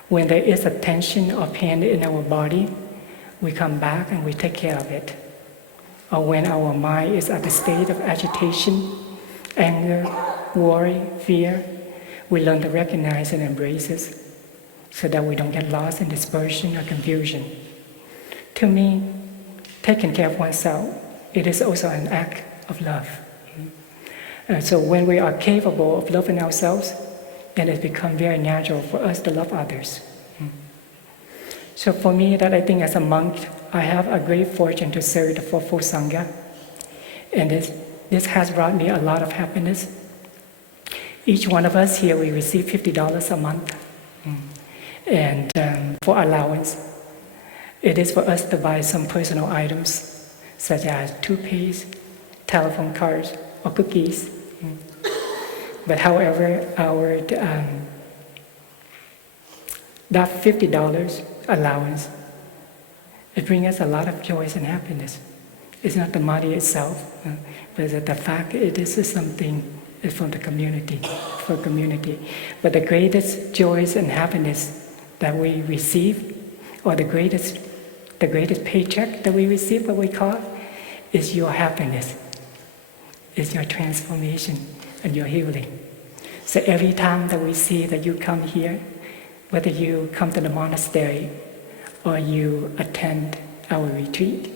When there is a tension or pain in our body, we come back and we take care of it. or when our mind is at a state of agitation, anger, worry, fear, we learn to recognize and embrace it so that we don't get lost in dispersion or confusion. To me, taking care of oneself, it is also an act of love. So when we are capable of loving ourselves, then it becomes very natural for us to love others. So for me, that I think as a monk, I have a great fortune to serve the fourfold Sangha. And this has brought me a lot of happiness. Each one of us here, we receive $50 a month. And for allowance, it is for us to buy some personal items, such as toothpaste, telephone cards, or cookies. But however, that $50 allowance, it brings us a lot of joy and happiness. It's not the money itself, but the fact it is something from the community, for community. But the greatest joys and happiness that we receive, or the greatest paycheck that we receive, what we call, is your happiness, is your transformation and your healing. So every time that we see that you come here, whether you come to the monastery or you attend our retreat,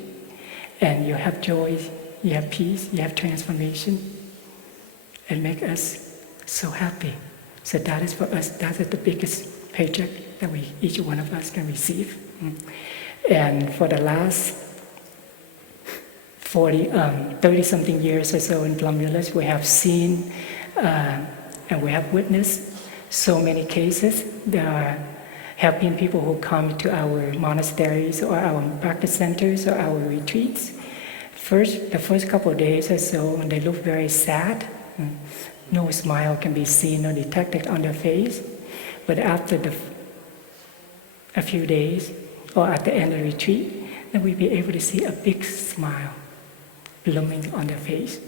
and you have joy, you have peace, you have transformation, it makes us so happy. So that is for us, that is the biggest paycheck that each one of us can receive. And for the last 30-something years or so in Plum Village, we have seen and we have witnessed so many cases that are helping people who come to our monasteries or our practice centers or our retreats. The first couple of days or so, they look very sad. No smile can be seen or detected on their face. But after a few days, or at the end of the retreat, then we'll be able to see a big smile blooming on their face.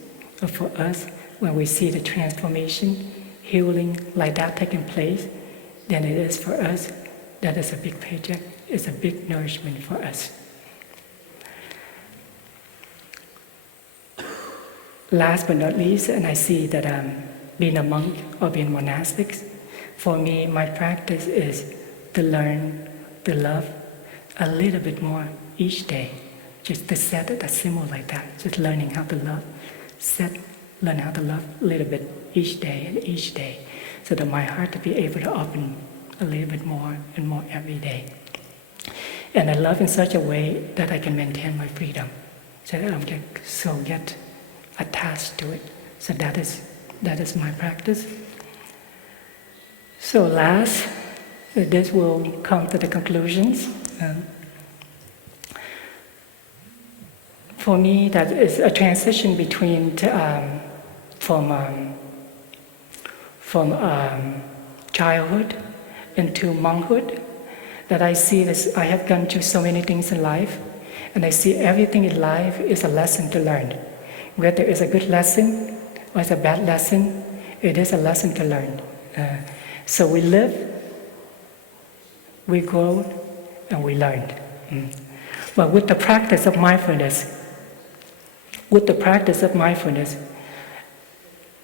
But for us, when we see the transformation, healing like that taking place, then it is for us, that is a big paycheck, it's a big nourishment for us. Last but not least, and I see that being a monk or being monastic, for me, my practice is to learn to love a little bit more each day. Just to set it a symbol like that, just learning how to love. Learn how to love a little bit each day, so that my heart to be able to open a little bit more and more every day. And I love in such a way that I can maintain my freedom, so that I don't get attached to it. So that is my practice. So last, this will come to the conclusions. For me, that is a transition between from childhood into monkhood. That I see this, I have gone through so many things in life, and I see everything in life is a lesson to learn. Whether it's a good lesson or it's a bad lesson, it is a lesson to learn. So we live, we grow, and we learn. But with the practice of mindfulness,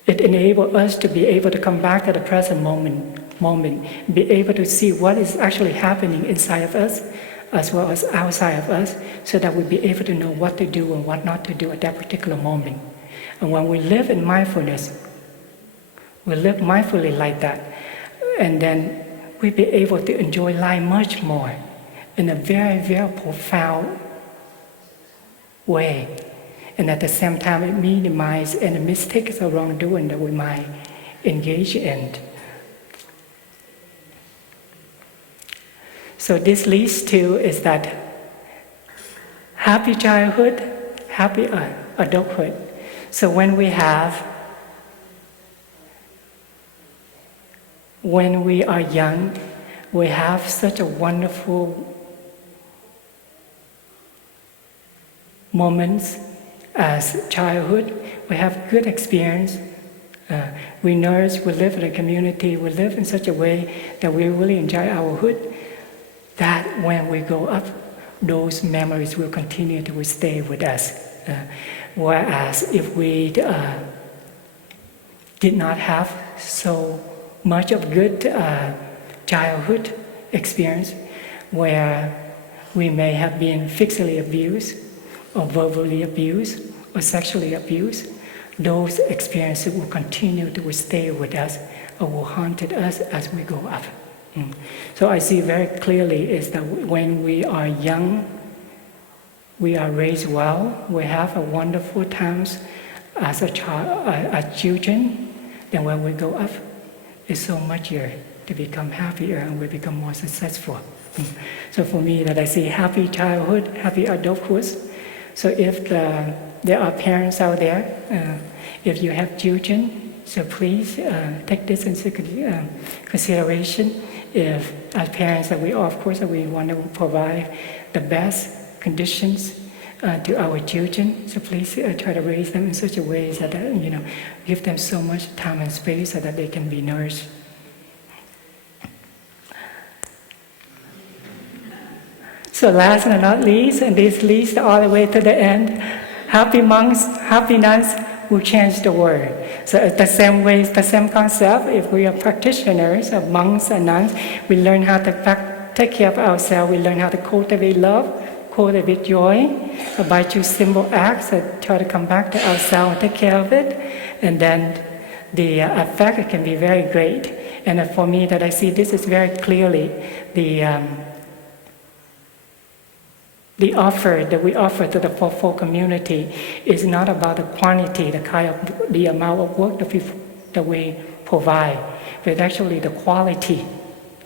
it enables us to be able to come back to the present moment, be able to see what is actually happening inside of us as well as outside of us, so that we'll be able to know what to do and what not to do at that particular moment. And when we live in mindfulness, we live mindfully like that, and then we'll be able to enjoy life much more in a very, very profound way. And at the same time, it minimizes any mistakes or wrongdoing that we might engage in. So this leads to is that happy childhood, happy adulthood. So when we are young, we have such a wonderful moments as childhood. We have good experience. We nourish, we live in a community, we live in such a way that we really enjoy our hood, that when we grow up, those memories will continue to stay with us. Whereas if we did not have so much of good childhood experience, where we may have been physically abused, or verbally abused, or sexually abused, those experiences will continue to stay with us, or will haunt us as we grow up. So I see very clearly is that when we are young, we are raised well, we have a wonderful times as a child, as children. Then when we grow up, it's so much easier to become happier and we become more successful. So for me, that I see happy childhood, happy adulthood. So if there are parents out there, if you have children, so please take this into consideration. If as parents, that we of course we want to provide the best conditions to our children. So please try to raise them in such a way that give them so much time and space so that they can be nourished. So last but not least, and this leads all the way to the end, happy monks, happy nuns will change the world. So it's the same way, the same concept. If we are practitioners of monks and nuns, we learn how to take care of ourselves. We learn how to cultivate love, cultivate joy by choosing simple acts that try to come back to ourselves and take care of it. And then the effect can be very great. And for me, that I see this is very clearly the offer that we offer to the fourfold community is not about the quantity, the amount of work that we provide, but actually the quality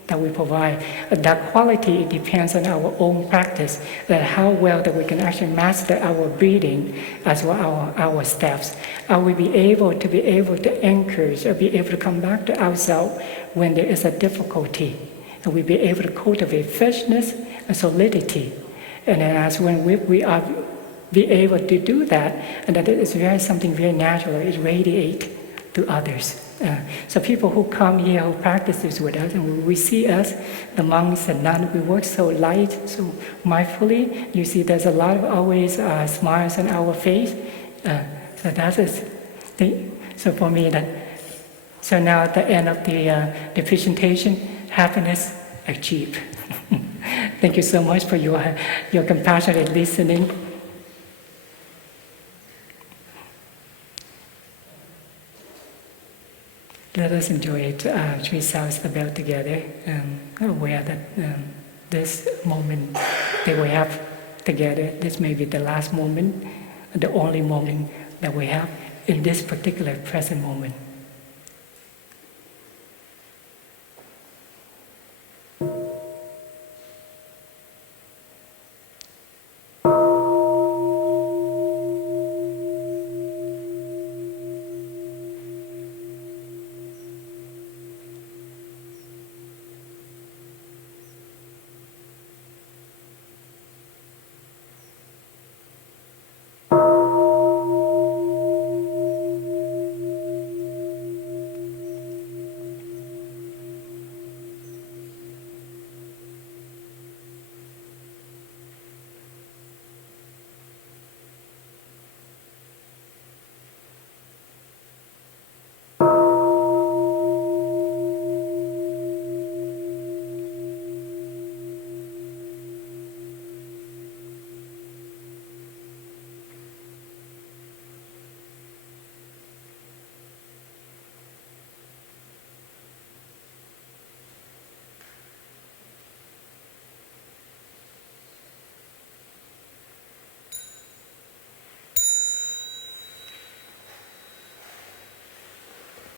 that we provide. That quality depends on our own practice, that how well that we can actually master our breathing as well our steps. Are we be able to encourage or be able to come back to ourselves when there is a difficulty, and we be able to cultivate freshness and solidity. And then as when we are be able to do that, and that it is something very natural, it radiates to others. So people who come here, who practice this with us, and we see us, the monks and nuns, we work so light, so mindfully. You see there's a lot of always smiles on our face. So that is so for me so now at the end of the presentation, happiness achieved. Thank you so much for your compassionate listening. Let us enjoy it, three sounds the bell together, aware that this moment that we have together, this may be the last moment, the only moment that we have in this particular present moment.